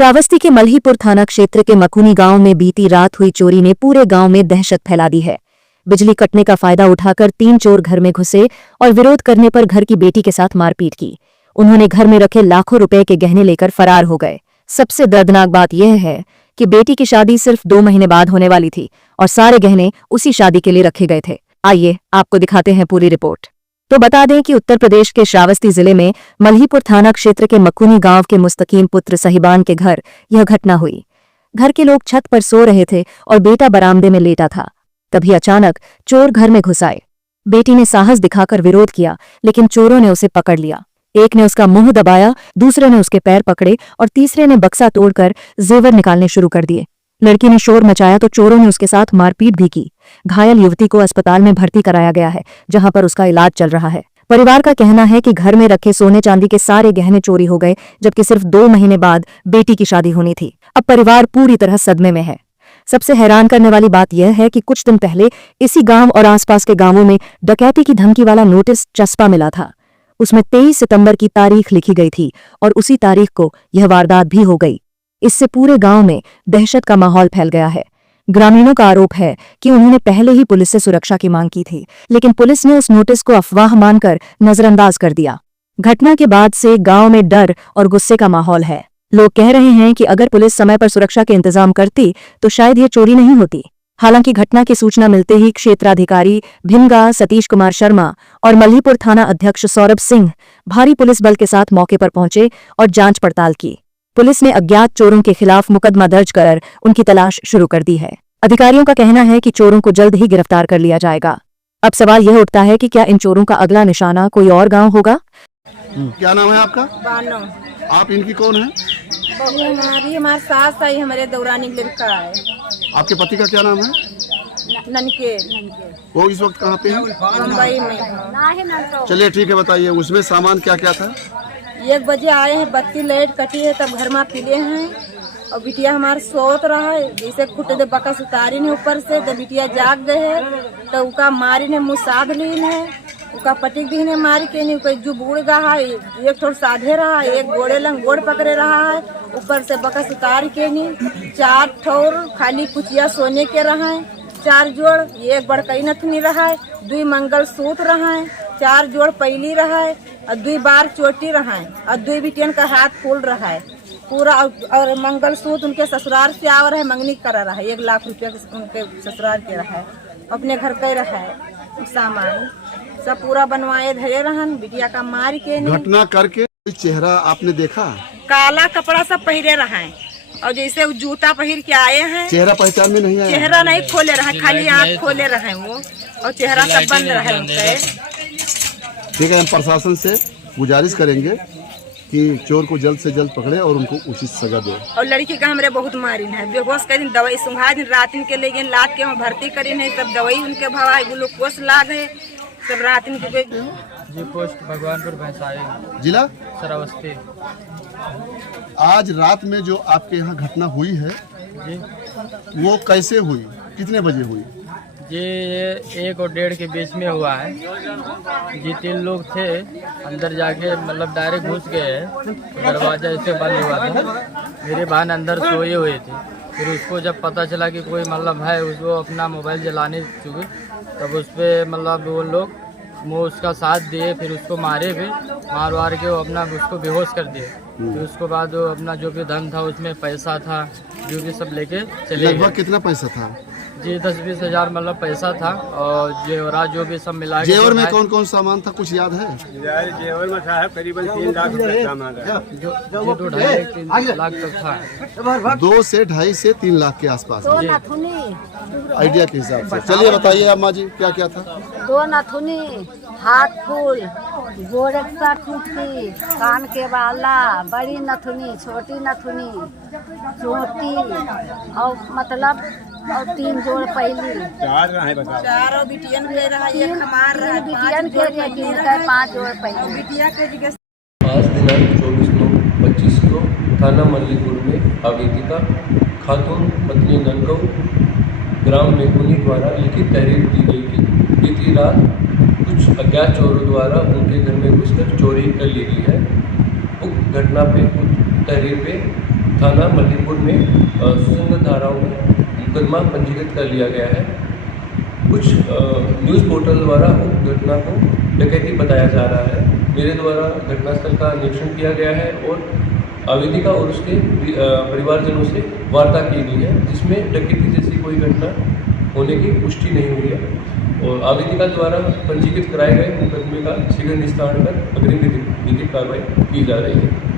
श्रावस्ती के मल्हीपुर थाना क्षेत्र के मखूनी गांव में बीती रात हुई चोरी ने पूरे गांव में दहशत फैला दी है। बिजली कटने का फायदा उठाकर 3 चोर घर में घुसे और विरोध करने पर घर की बेटी के साथ मारपीट की। उन्होंने घर में रखे लाखों रुपए के गहने लेकर फरार हो गए। सबसे दर्दनाक बात यह है कि बेटी की शादी सिर्फ 2 महीने बाद होने वाली थी और सारे गहने उसी शादी के लिए रखे गए थे। आइए आपको दिखाते हैं पूरी रिपोर्ट। तो बता दें कि उत्तर प्रदेश के श्रावस्ती जिले में मल्हीपुर थाना क्षेत्र के मखूनी गांव के मुस्तकीम पुत्र साहिबान के घर यह घटना हुई। घर के लोग छत पर सो रहे थे और बेटा बरामदे में लेटा था। तभी अचानक चोर घर में घुस आए। बेटी ने साहस दिखाकर विरोध किया, लेकिन चोरों ने उसे पकड़ लिया। एक ने उसका मुंह दबाया, दूसरे ने उसके पैर पकड़े और तीसरे ने बक्सा तोड़कर जेवर निकालने शुरू कर दिए। लड़की ने शोर मचाया तो चोरों ने उसके साथ मारपीट भी की। घायल युवती को अस्पताल में भर्ती कराया गया है, जहां पर उसका इलाज चल रहा है। परिवार का कहना है कि घर में रखे सोने चांदी के सारे गहने चोरी हो गए, जबकि सिर्फ 2 महीने बाद बेटी की शादी होनी थी। अब परिवार पूरी तरह सदमे में है। सबसे हैरान करने वाली बात यह है कि कुछ दिन पहले इसी गांव और आसपास के गांवों में डकैती की धमकी वाला नोटिस चस्पा मिला था। उसमें 23 सितंबर की तारीख लिखी गई थी और उसी तारीख को यह वारदात भी हो गई। इससे पूरे गांव में दहशत का माहौल फैल गया है। ग्रामीणों का आरोप है कि उन्होंने पहले ही पुलिस से सुरक्षा की मांग की थी, लेकिन पुलिस ने उस नोटिस को अफवाह मानकर नजरअंदाज कर दिया। घटना के बाद से गांव में डर और गुस्से का माहौल है। लोग कह रहे हैं कि अगर पुलिस समय पर सुरक्षा के इंतजाम करती तो शायद ये चोरी नहीं होती। हालांकि घटना की सूचना मिलते ही क्षेत्राधिकारी भिमगा सतीश कुमार शर्मा और मल्हीपुर थाना अध्यक्ष सौरभ सिंह भारी पुलिस बल के साथ मौके पर पहुंचे और जांच पड़ताल की। पुलिस ने अज्ञात चोरों के खिलाफ मुकदमा दर्ज कर उनकी तलाश शुरू कर दी है। अधिकारियों का कहना है कि चोरों को जल्द ही गिरफ्तार कर लिया जाएगा। अब सवाल यह उठता है कि क्या इन चोरों का अगला निशाना कोई और गांव होगा? क्या नाम है आपका? बानो। आप इनकी कौन है? हमारी सास आई, हमारे दौरानी लड़का है। आपके पति का क्या नाम है? ननके। वो इस वक्त कहाँ पे है? मुंबई में। चलिए ठीक है, बताइए उसमें सामान क्या क्या था? 1 बजे आए हैं, बत्ती लाइट कटी है, तब घर में पीले हैं और बिटिया हमारे सोत रहा है। जैसे कुट दे बकस उतारी ने ऊपर से, तो बिटिया जाग गए है, तो उका मारी ने मुँह साध ली है, उका पटिक भी ने मारी के नहीं, कोई जो बूढ़ रहा है, एक थोड़ा साधे रहा है, एक गोड़े लंग गोड़ पकड़े रहा है, ऊपर से बकस उतार के नहीं। 4 ठोर खाली कुचिया सोने के रहा है, 4 जोड़, एक बड़कई नथनी रहा है, 2 मंगल सूत्र रहा है, 4 जोड़ पैली रहा है और 2 बार चोटी रहा है और 2 बिटियन का हाथ फूल रहा है पूरा। और मंगल सूत्र उनके ससुराल से आवर है, मंगनी करा रहा है, 1 लाख रुपया उनके ससुराल के रहा है, अपने घर का रहा है। सामान सब पूरा बनवाए धरे रहन, बिटिया का मार के नहीं। घटना करके चेहरा आपने देखा? काला कपड़ा सब पहरे रहा है और जैसे जूता पहन के आए हैं। चेहरा पहचान में नहीं आया? चेहरा नहीं खोले रहा, खाली आँख खोले रहे वो और चेहरा सब बंद रहे उनके। ठीक है, हम प्रशासन से गुजारिश करेंगे कि चोर को जल्द से जल्द पकड़े और उनको उचित सजा दे। और लड़की का हमरे बहुत मारिन है, बेहोश कर दिन दवाई सुंघा दिन रात के ले गए, लाद के हम भर्ती करी नहीं, तब दवाई उनके भवा ग्लूकोस लाग है, सब रात के। जी पोस्ट भगवानपुर भैंसाई, जिला श्रावस्ती। आज रात में जो आपके यहाँ घटना हुई है जी, वो कैसे हुई, कितने बजे हुई? ये 1 और 1:30 के बीच में हुआ है जी। 3 लोग थे, अंदर जाके मतलब डायरेक्ट घुस गए, दरवाजा ऐसे बंद हुआ था। मेरे बहन अंदर सोए हुए थे, फिर उसको जब पता चला कि कोई मतलब है, उसको अपना मोबाइल जलाने चुके, तब उस पर मतलब वो लोग वो उसका साथ दिए, फिर उसको मारे भी, मार वार के वो अपना उसको बेहोश कर दिए। फिर उसके बाद वो अपना जो भी धन था, उसमें पैसा था, जो भी सब लेके चले। लगभग कितना पैसा था? जी 10-20 हज़ार मतलब पैसा था और जेवरात जो भी सब मिला। जेवर में कौन कौन सामान था, कुछ याद है? जेवर में था करीबन 3 लाख रुपए सामान है, जो 2-2.5-3 लाख तक था। 2 से 2.5 से 3 लाख के आसपास आइडिया के हिसाब से। चलिए बताइए अम्मा जी, क्या क्या था? 2 नथुनी, हाथ फूल, गोड़ का टूटी, कान के बाला, बड़ी नथुनी, छोटी नथुनी, चोटी और मतलब और 3 जोड़ पैली। 4 और बिटियन के रहा, 1 हमार रहा, बिटियन के 5 जोड़ पैली। बिटिया के जगह 5 दिनांक 24/9/25 को थाना मल्हीपुर में आवेदिका खातून पत्नी ननकौ ग्राम मेकुनी द्वारा लिखित तहरीर दी गई कि बीती रात कुछ अज्ञात चोरों द्वारा उनके घर में घुसकर चोरी कर ली गई है। उक्त घटना पे तहरीर पे थाना मल्लीपुर में सुसंगत धाराओं में मुकदमा पंजीकृत कर लिया गया है। कुछ न्यूज़ पोर्टल द्वारा उक्त घटना को डकैती बताया जा रहा है। मेरे द्वारा घटनास्थल का निरीक्षण किया गया है और आवेदिका और उसके परिवारजनों से वार्ता की गई है, जिसमें डकैती जैसी कोई घटना होने की पुष्टि नहीं हुई है और आवेदिका द्वारा पंजीकृत कराए गए मुकदमे का शीघ्र निस्तारण कर अग्रिम विधिक कार्रवाई की जा रही है।